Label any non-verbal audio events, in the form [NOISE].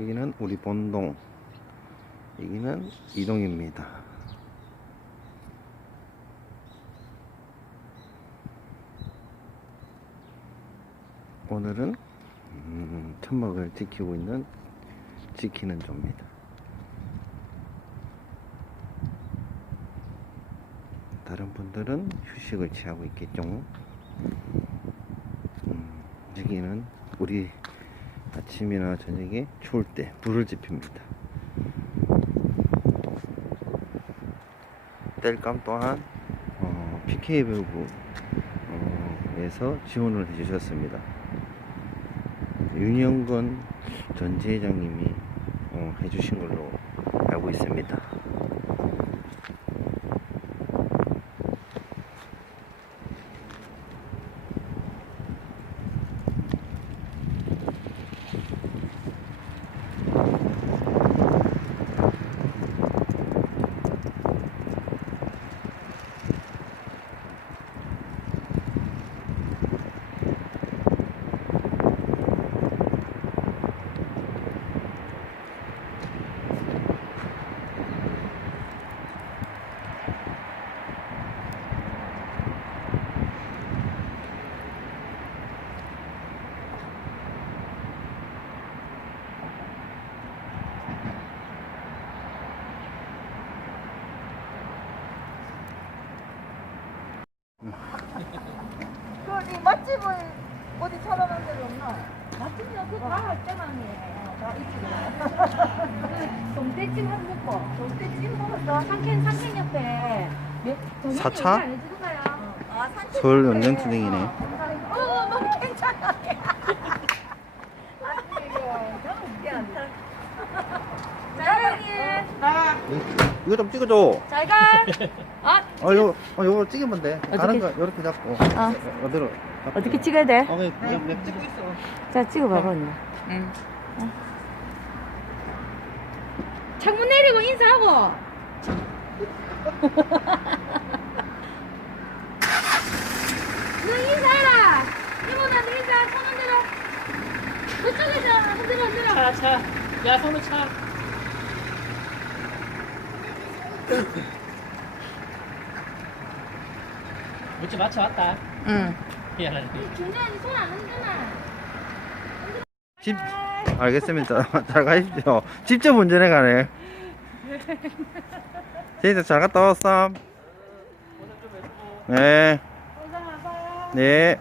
여기는 우리 본동 여기는 이동입니다. 오늘은 음, 천막을 지키고 있는 지키는 조입니다. 다른 분들은 휴식을 취하고 있겠죠? 음, 여기는 우리 아침이나 저녁에 추울 때 불을 지핍니다. 땔감 또한 어, PK 배구에서 지원을 해주셨습니다. 윤영건 전 지회장님이 어, 해주신 걸로 알고 있습니다. 그이 맛집을 어디 찾아놓은 데가 없나? 맛집이요 그다할 때만이에요. 나 이쪽에. [LAUGHS] 동대찜 한 먹고. 동대찜 먹었어. 상캔 상캔 옆에. 사차? 안 해주나요? 아, 산책 서울 옆에. 연령투쟁이네. 어, 너무 괜찮아. 사장님. [LAUGHS] 이거 좀 찍어줘. 잘 가. [LAUGHS] 아 어, 요거, 어, 요거 찍으면 돼. 어떻게? 거, 요렇게 잡고. 어. 어디로? 어떻게 찍어야 돼? 어, 그냥, 그냥, 찍고 있어. 자 찍어봐봐 언니. 응. 창문 내리고 인사하고. [LAUGHS] 너 인사해라. 이모한테 인사. 손 흔들어. 그쪽에서 흔들어 흔들어. 차, 차. 야, 손을 차. 묻지 맞춰 왔다. 응. 미안하네. 준현이 손안 흔드나? 집, 알겠습니다. [LAUGHS] 잘 가십시오. 직접 운전해 가네. 진짜 잘 갔다 왔어. 네. 인사 가봐요. 네.